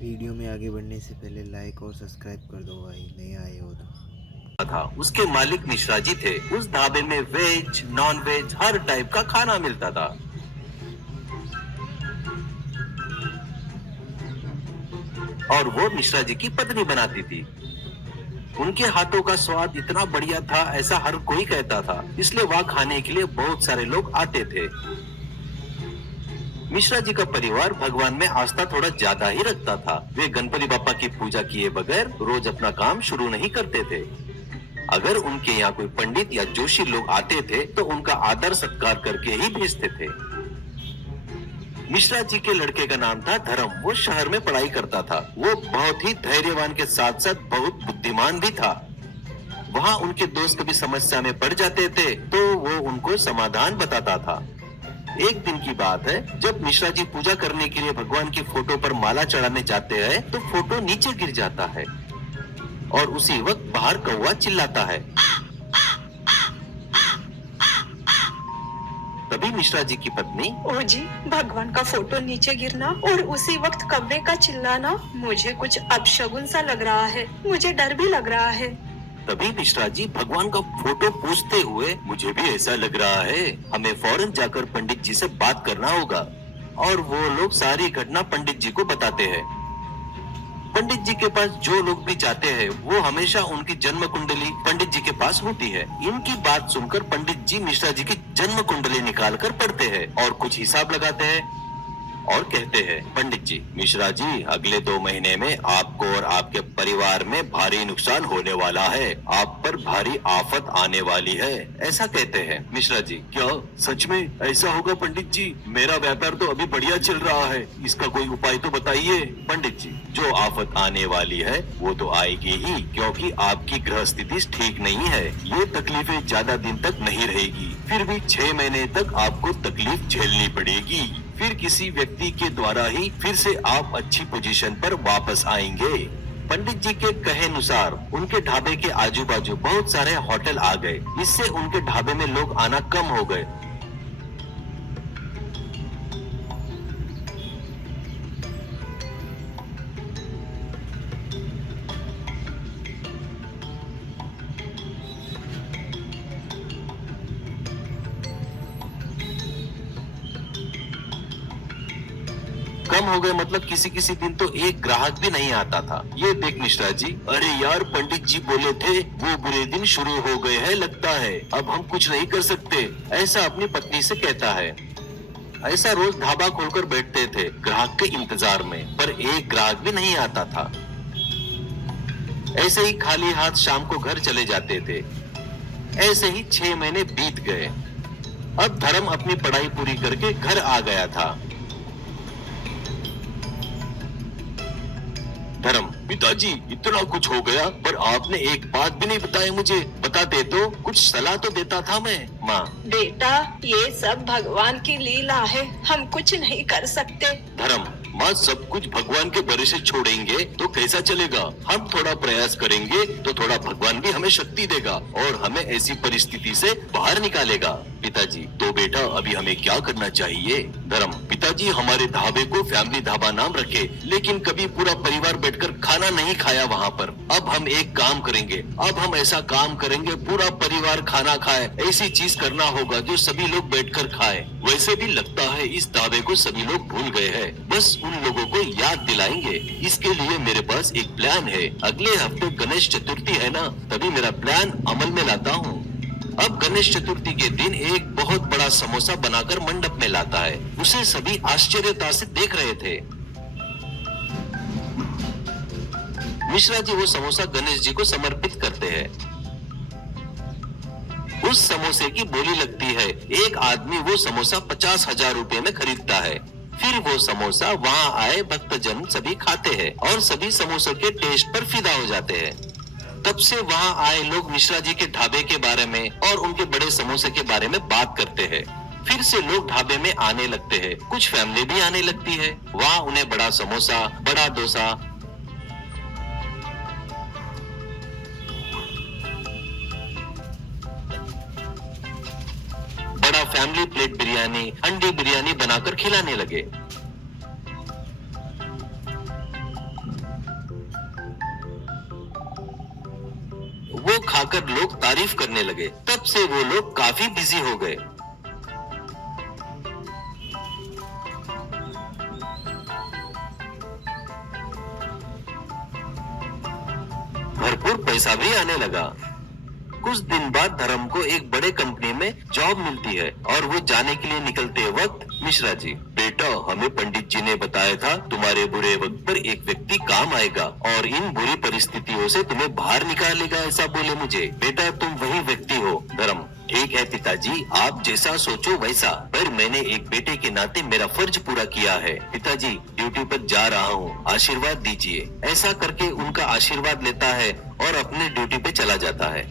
Video में आगे बढ़ने से पहले लाइक और सब्सक्राइब कर दो भाई, नए आए हो तो। था। उसके मालिक मिश्रा जी थे। उस ढाबे में वेज नॉन वेज हर टाइप का खाना मिलता था। और वो मिश्रा जी की पत्नी बनाती थी। उनके हाथों का स्वाद इतना बढ़िया था, ऐसा हर कोई कहता था, इसलिए वहां खाने के लिए बहुत सारे लोग आते थे। मिश्रा जी का परिवार भगवान में आस्था थोड़ा ज्यादा ही रखता था। वे गणपति बापा की पूजा किए बगैर रोज अपना काम शुरू नहीं करते थे। अगर उनके यहाँ कोई पंडित या जोशी लोग आते थे तो उनका आदर सत्कार करके ही भेजते थे। मिश्रा जी के लड़के का नाम था धर्म। वो शहर में पढ़ाई करता था। वो बहुत ही धैर्यवान के साथ साथ बहुत बुद्धिमान भी था। वहाँ उनके दोस्त कभी समस्या में पड़ जाते थे तो वो उनको समाधान बताता था। एक दिन की बात है, जब मिश्रा जी पूजा करने के लिए भगवान की फोटो पर माला चढ़ाने जाते हैं तो फोटो नीचे गिर जाता है और उसी वक्त बाहर कौवा चिल्लाता है। तभी मिश्रा जी की पत्नी, ओ जी, भगवान का फोटो नीचे गिरना और उसी वक्त कौवे का चिल्लाना, मुझे कुछ अपशगुन सा लग रहा है, मुझे डर भी लग रहा है। तभी मिश्रा जी भगवान का फोटो पूछते हुए, मुझे भी ऐसा लग रहा है, हमें फौरन जाकर पंडित जी से बात करना होगा। और वो लोग सारी घटना पंडित जी को बताते हैं। पंडित जी के पास जो लोग भी जाते हैं वो हमेशा उनकी जन्म कुंडली पंडित जी के पास होती है। इनकी बात सुनकर पंडित जी मिश्रा जी की जन्म कुंडली निकाल कर पढ़ते हैं और कुछ हिसाब लगाते हैं और कहते हैं, पंडित जी, मिश्रा जी, अगले 2 महीने में आपको और आपके परिवार में भारी नुकसान होने वाला है। आप पर भारी आफत आने वाली है, ऐसा कहते हैं। मिश्रा जी, क्या सच में ऐसा होगा पंडित जी? मेरा व्यापार तो अभी बढ़िया चल रहा है, इसका कोई उपाय तो बताइए। पंडित जी, जो आफत आने वाली है वो तो आएगी ही, क्योंकि आपकी ग्रह स्थिति ठीक नहीं है। ये तकलीफें ज्यादा दिन तक नहीं रहेगी, फिर भी 6 महीने तक आपको तकलीफ झेलनी पड़ेगी। फिर किसी व्यक्ति के द्वारा ही फिर से आप अच्छी पोजीशन पर वापस आएंगे। पंडित जी के कहे अनुसार उनके ढाबे के आजू बाजू बहुत सारे होटल आ गए। इससे उनके ढाबे में लोग आना कम हो गए। कम हो गए मतलब किसी किसी दिन तो एक ग्राहक भी नहीं आता था। ये देख मिश्रा जी, अरे यार, पंडित जी बोले थे वो बुरे दिन शुरू हो गए हैं लगता है, अब हम कुछ नहीं कर सकते, ऐसा अपनी पत्नी से कहता है। ऐसा रोज ढाबा खोलकर बैठते थे ग्राहक के इंतजार में, पर एक ग्राहक भी नहीं आता था। ऐसे ही खाली हाथ शाम को घर चले जाते थे। ऐसे ही 6 महीने बीत गए। अब धर्म अपनी पढ़ाई पूरी करके घर आ गया था। धर्म, पिताजी, इतना कुछ हो गया पर आपने एक बात भी नहीं बताई मुझे। बताते तो कुछ सलाह तो देता था मैं। माँ, बेटा, ये सब भगवान की लीला है, हम कुछ नहीं कर सकते। धर्म, माँ, सब कुछ भगवान के भरोसे छोड़ेंगे तो कैसा चलेगा? हम थोड़ा प्रयास करेंगे तो थोड़ा भगवान भी हमें शक्ति देगा और हमें ऐसी परिस्थिति से बाहर निकालेगा। पिताजी, तो बेटा अभी हमें क्या करना चाहिए? धर्म, पिताजी, हमारे ढाबे को फैमिली ढाबा नाम रखे, लेकिन कभी पूरा परिवार बैठकर खाना नहीं खाया वहाँ पर। अब हम एक काम करेंगे, अब हम ऐसा काम करेंगे पूरा परिवार खाना खाए। ऐसी चीज करना होगा जो सभी लोग बैठकर खाए। वैसे भी लगता है इस दावे को सभी लोग भूल गए हैं, बस उन लोगों को याद दिलाएंगे। इसके लिए मेरे पास एक प्लान है। अगले हफ्ते गणेश चतुर्थी है ना, तभी मेरा प्लान अमल में लाता हूँ। अब गणेश चतुर्थी के दिन एक बहुत बड़ा समोसा बनाकर मंडप में लाता है। उसे सभी आश्चर्यता से देख रहे थे। मिश्रा जी वो समोसा गणेश जी को समर्पित करते हैं। उस समोसे की बोली लगती है। एक आदमी वो समोसा 50,000 रुपए में खरीदता है। फिर वो समोसा वहाँ आए भक्तजन सभी खाते हैं और सभी समोसे के टेस्ट पर फिदा हो जाते हैं। तब से वहाँ आए लोग मिश्रा जी के ढाबे के बारे में और उनके बड़े समोसे के बारे में बात करते हैं। फिर से लोग ढाबे में आने लगते हैं। कुछ फैमिली भी आने लगती है। वहाँ उन्हें बड़ा समोसा, बड़ा डोसा, बड़ा फैमिली प्लेट बिरयानी, अंडी बिरयानी बनाकर खिलाने लगे। खाकर लोग तारीफ करने लगे। तब से वो लोग काफी बिजी हो गए। भरपूर पैसा भी आने लगा। कुछ दिन बाद धर्म को एक बड़े कंपनी में जॉब मिलती है और वो जाने के लिए निकलते वक्त मिश्रा जी, बेटा हमें पंडित जी ने बताया था तुम्हारे बुरे वक्त पर एक व्यक्ति काम आएगा और इन बुरी परिस्थितियों से तुम्हें बाहर निकालेगा, ऐसा बोले मुझे। बेटा तुम वही व्यक्ति हो। धर्म, ठीक है पिताजी, आप जैसा सोचो वैसा, पर मैंने एक बेटे के नाते मेरा फर्ज पूरा किया है। पिताजी ड्यूटी पर जा रहा हूँ, आशीर्वाद दीजिए। ऐसा करके उनका आशीर्वाद लेता है और अपने ड्यूटी पे चला जाता है।